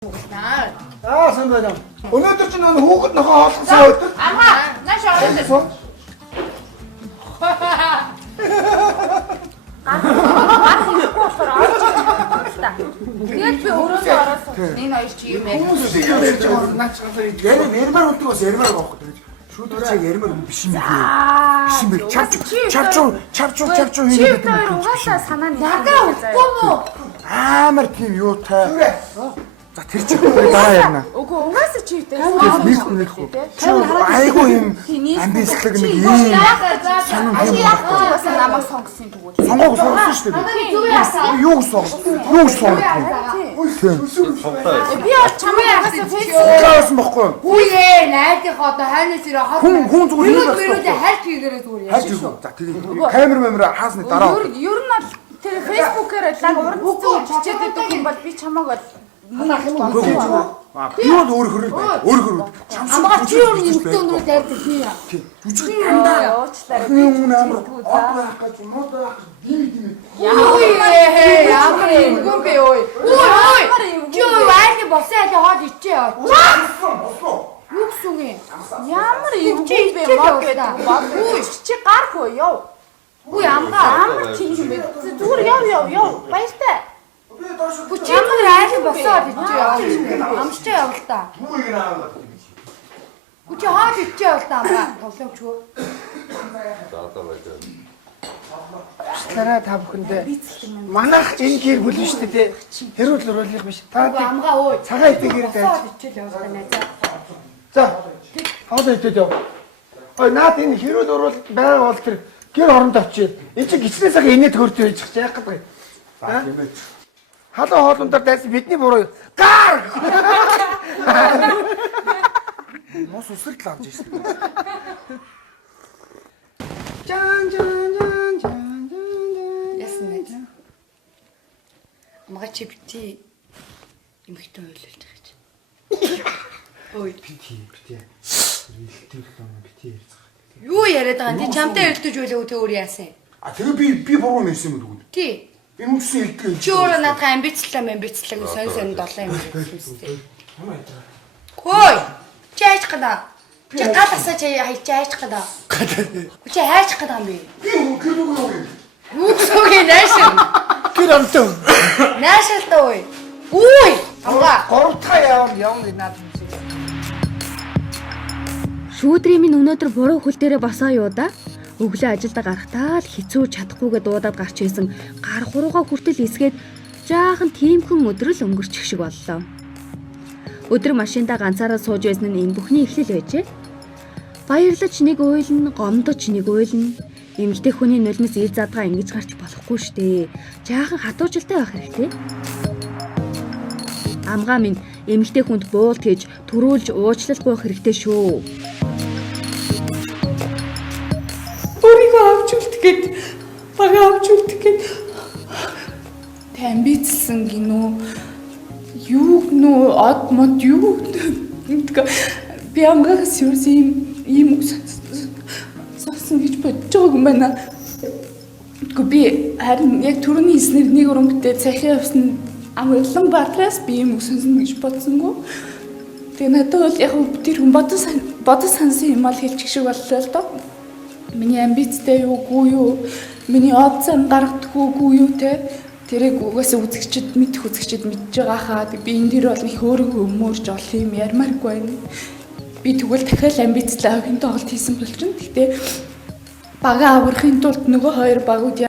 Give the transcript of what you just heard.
Сайн байна. Өнөөдөр ч нэг хүүхэд нөхөө хоолцсон өдөр. Амаа, нааш орсон. Тэгээд би өрөөсөө орсон. Энэ хоёр чи юм байна. Хүмүүс юм ярьж байгаа наач гал ярмаар унтдаг бас ярмаар байхгүй. Тэгээд шүүдэг чи ярмаар биш юм бэ? Биш юм бэ? Чавчуу хийгээд байна. Угаасаа санаа нэг. Надаа өгөхгүй мүү? амар тийм юутай. За тэр чи дараа ярина. Үгүй угаасаа чи үүтэй. Нэг. Айгу юм амбицлог нэг юм. Угаасаа намайг сонгосон тэгвэл. Сонгосон шүү дээ. Юу сонгох? Би чамаа яасан фэйсбүүк Яасан бохгүй. Үгүй ээ, найдынхоо одоо хайнаас ирээ хот. Хүн зүгээр юм Минут хальт хийгээрээ зүгээр яа. Хайж шүү. За тэгээд камер хаасны дараа. Ер нь бол тэр фэйсбүүкээр лаг уран цэцэн хичээд байдаг юм бол би чамааг бол Би бол өөр хөрөө. Амгаа чи юу нэмэгдээ өндрөө дайрдаг хий. Жүжиг андаа уучлаарай. юм амар. Опраах гэж мод байх. Дим. Ямар юм бэ ой. Ой. Чи вайны босоо яа хаад ичээ. Юу гэсэн юм? Ямар юм бэ мод гэдэг. Үгүй чи гарахгүй ёо. Үгүй амгаа. Амар тийм юм бэ. Зүгээр яв. Баяртай. Чи ямар айлын босоо ичээ. Амшчаа явал та. Түүнийг аваад. Чи хаад ичээ явал та амгаа. Тоглоомч юу? Тараа та бүхэндээ манайх энэ гэр бүл шүү дээ. Хэрүүл өрөөлөх биш. Та Амгаа ой. цагаан итгэгээр байж. Ичээ явал та найзаа. За. Хоолой идээд яв. Ой наад энэ хэрүүл өрөөлт байгаа бол тэр гэр оронд очив. Энд чи гिचнээ цаг инээд хөртөө байжчих яах гэдэг. За тийм ээ. Халуун хоолундаар дайсан бидний буруу. Гар. Мос үсэрт л авч ирсэн. Жан. Ясан найзаа. Амгаа чи бити эмхтэн ойлуулж байгаа чи. Ой. Бити. Илтгэх юм бити ярьцгаа. Юу яриад байгаа юм? Ти чамтай өртөж байлаа үү өөр яасан? А тэгээ би буруу нэрсэн юм дгүй. Ти. Энэ үгсэн илтгэх. Чи өөрөө надад амбицлаа сонь долоо юм хэлсэн. Хөөе. Чи хайж гадаа. Чи гал асаа чи хайж гадаа. Чи хайж гадаа юм бэ? Би гэр Юу гэсүгэ наашил. Гэр амтан. Наашил тоо. Үй. Амгаа. Гуравтаа явна наад юм шиг. Шүүдрийн минь өнөөдөр буруу хөл дээрээ босоо юу да? Өглөө ажилдаа гарахтаа л хэцүү чадахгүйгээ дуудаад гарч исэн гар хуруугаа хүртэл эсгээд жаахан тиймхэн өдрөл өнгөрчих шиг боллоо. Өдөр машиндаа ганцаараа сууж байсан нь энэ бүхний эхлэл байжээ. Баярлаж нэг уйлна, гомдож нэг уйлна. Эмэгтэй хүний нулимс ил задгаа ингэж гарч болохгүй штэ. Жаахан хатуужилтай байх хэрэгтэй. Амгаа минь эмэгтэй хүнд буулт хийж төрүүлж уучлалгүй байх хэрэгтэй шүү. Өөрийгөө авч үлдэхэд бага авч үлдэхэд амбицлсан гинөө юу нөө од мод юу би амгаас юм сасан гэж бодож байгаа юм байна. Гэхдээ би харин яг түрүүний эснэр нэг өрөнгөтэй цахиа явсан амгалан батраас би юм сонсон гэж бодсонгүй. Тэгээ надад бол яг тэр хүн бодож сансан юм ал хэлчих шиг боллоо л доо. Миний амбицтай юугүй юу? Миний одцан гаргадаггүй юу те? Тэрийг угаасаа үзэгчд мэдж байгаа хаа. Би энэ дэр бол их өөрийгөө өмөрж олох юм ярмааргүй байна. Би тэгвэл дахиад амбицтай авахын тоглолт хийсэн болчихно. Гэхдээ бага аврахын тулд нөгөө хоёр багууд